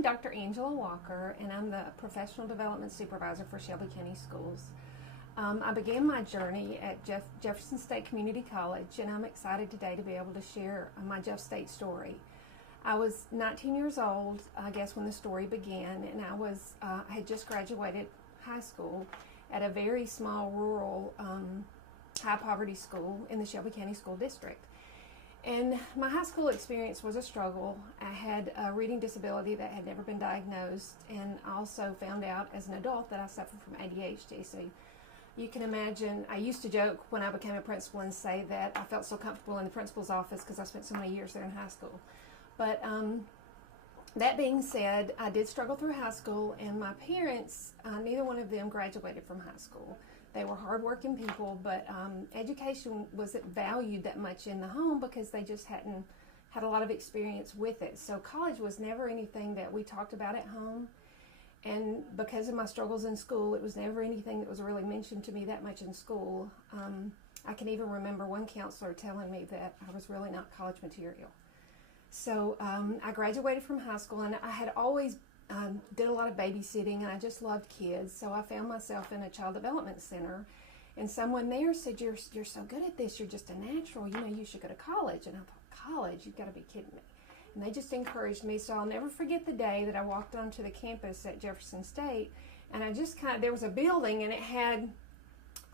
I'm Dr. Angela Walker, and I'm the Professional Development Supervisor for Shelby County Schools. I began my journey at Jefferson State Community College, and I'm excited today to be able to share my Jeff State story. I was 19 years old, I guess, when the story began, and I had just graduated high school at a very small rural high poverty school in the Shelby County School District. And my high school experience was a struggle. I had a reading disability that had never been diagnosed, and I also found out as an adult that I suffered from ADHD. So you can imagine, I used to joke when I became a principal and say that I felt so comfortable in the principal's office because I spent so many years there in high school. But that being said, I did struggle through high school, and my parents, neither one of them graduated from high school. They were hardworking people, but education wasn't valued that much in the home because they just hadn't had a lot of experience with it. So college was never anything that we talked about at home. And because of my struggles in school, it was never anything that was really mentioned to me that much in school. I can even remember one counselor telling me that I was really not college material. So I graduated from high school, and I had always did a lot of babysitting, and I just loved kids. So I found myself in a child development center, and someone there said, you're so good at this, you're just a natural, you should go to college. And I thought, college? You've got to be kidding me. And they just encouraged me. So I'll never forget the day that I walked onto the campus at Jefferson State, and I just there was a building, and it had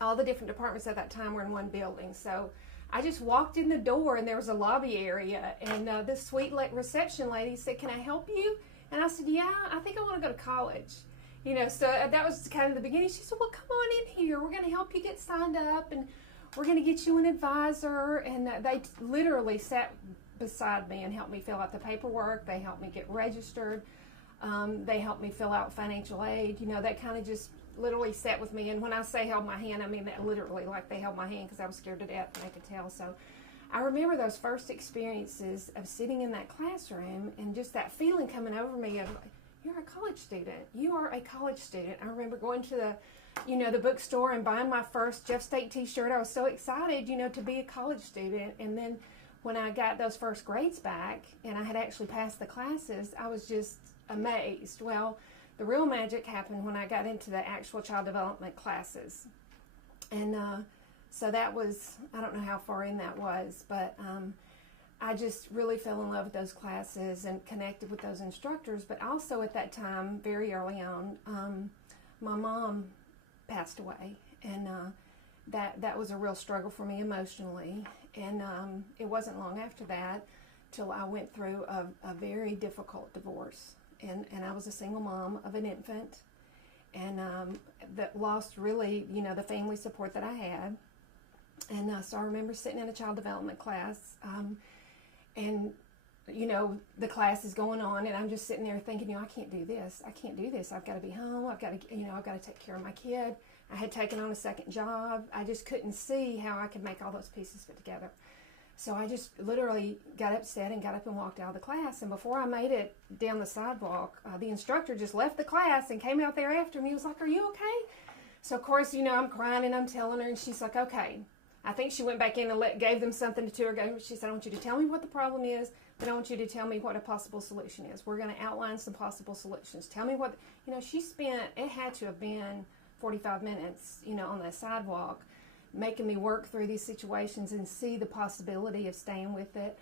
all the different departments at that time were in one building. So I just walked in the door, and there was a lobby area, and this sweet reception lady said, "Can I help you?" And I said, "Yeah, I think I want to go to college." So that was kind of the beginning. She said, "Well, come on in here. We're going to help you get signed up, and we're going to get you an advisor." And they literally sat beside me and helped me fill out the paperwork. They helped me get registered. They helped me fill out financial aid. They kind of just literally sat with me. And when I say held my hand, I mean that literally, like they held my hand, because I was scared to death, and I could tell. So I remember those first experiences of sitting in that classroom and just that feeling coming over me of, you're a college student. You are a college student. I remember going to the bookstore and buying my first Jeff State t-shirt. I was so excited, to be a college student. And then when I got those first grades back and I had actually passed the classes, I was just amazed. Well, the real magic happened when I got into the actual child development classes. And so that was, I don't know how far in that was, but I just really fell in love with those classes and connected with those instructors. But also at that time, very early on, my mom passed away, and that was a real struggle for me emotionally. And it wasn't long after that till I went through a very difficult divorce. And I was a single mom of an infant, and that lost really, the family support that I had. And so I remember sitting in a child development class, and the class is going on, and I'm just sitting there thinking, I can't do this. I can't do this. I've got to be home. I've got to take care of my kid. I had taken on a second job. I just couldn't see how I could make all those pieces fit together. So I just literally got upset and got up and walked out of the class. And before I made it down the sidewalk, the instructor just left the class and came out there after me. He was like, "Are you okay?" So of course, I'm crying and I'm telling her, and she's like, "Okay." I think she went back in and gave them something to her. She said, "I want you to tell me what the problem is, but I want you to tell me what a possible solution is. We're going to outline some possible solutions. Tell me what," she spent, it had to have been 45 minutes, on that sidewalk, making me work through these situations and see the possibility of staying with it.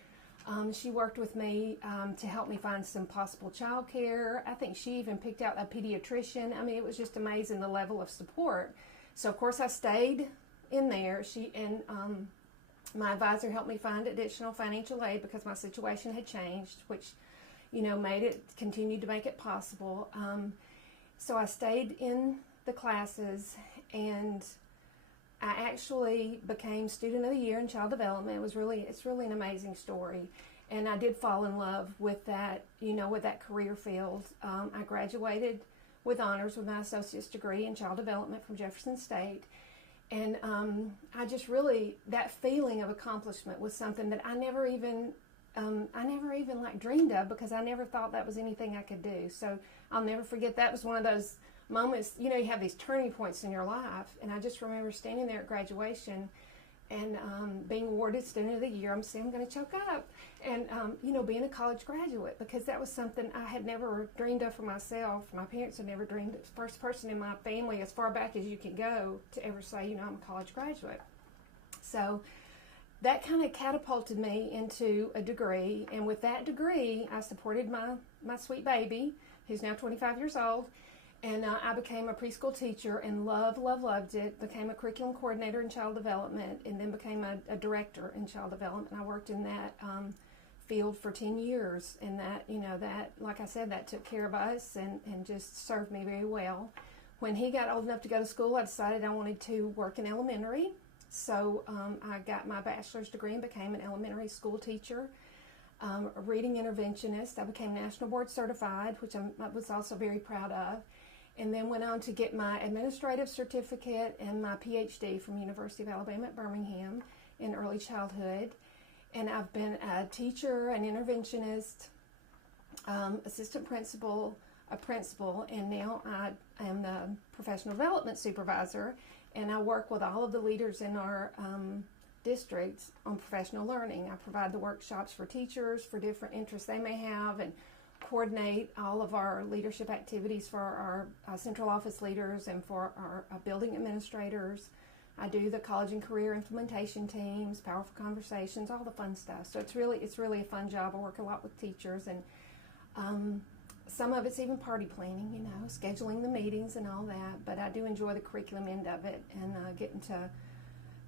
She worked with me to help me find some possible child care. I think she even picked out a pediatrician. I mean, it was just amazing, the level of support. So of course I stayed in there. My advisor helped me find additional financial aid because my situation had changed, which continued to make it possible. So I stayed in the classes, and I actually became Student of the Year in Child Development. It's really an amazing story. And I did fall in love with that, with that career field. I graduated with honors with my associate's degree in child development from Jefferson State. And I just really, that feeling of accomplishment was something that I never even dreamed of, because I never thought that was anything I could do. So I'll never forget, that was one of those moments, you have these turning points in your life. And I just remember standing there at graduation and being awarded Student of the Year. I'm going to choke up. And, being a college graduate, because that was something I had never dreamed of for myself. My parents had never dreamed. It's the first person in my family, as far back as you can go, to ever say, I'm a college graduate. So that kind of catapulted me into a degree. And with that degree, I supported my sweet baby, who's now 25 years old. And I became a preschool teacher and loved it. Became a curriculum coordinator in child development, and then became a director in child development. And I worked in that field for 10 years. And that, like I said, that took care of us and just served me very well. When he got old enough to go to school, I decided I wanted to work in elementary. So I got my bachelor's degree and became an elementary school teacher. A reading interventionist. I became National Board Certified, which I was also very proud of. And then went on to get my administrative certificate and my PhD from University of Alabama at Birmingham in early childhood. And I've been a teacher, an interventionist, assistant principal, a principal, and now I am the professional development supervisor. And I work with all of the leaders in our districts on professional learning. I provide the workshops for teachers for different interests they may have, and coordinate all of our leadership activities for our central office leaders and for our building administrators. I do the college and career implementation teams, powerful conversations, all the fun stuff. So it's really a fun job. I work a lot with teachers, and some of it's even party planning, scheduling the meetings and all that. But I do enjoy the curriculum end of it, and getting to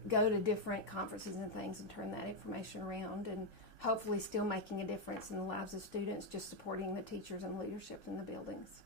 go to different conferences and things and turn that information around, and hopefully still making a difference in the lives of students, just supporting the teachers and leadership in the buildings.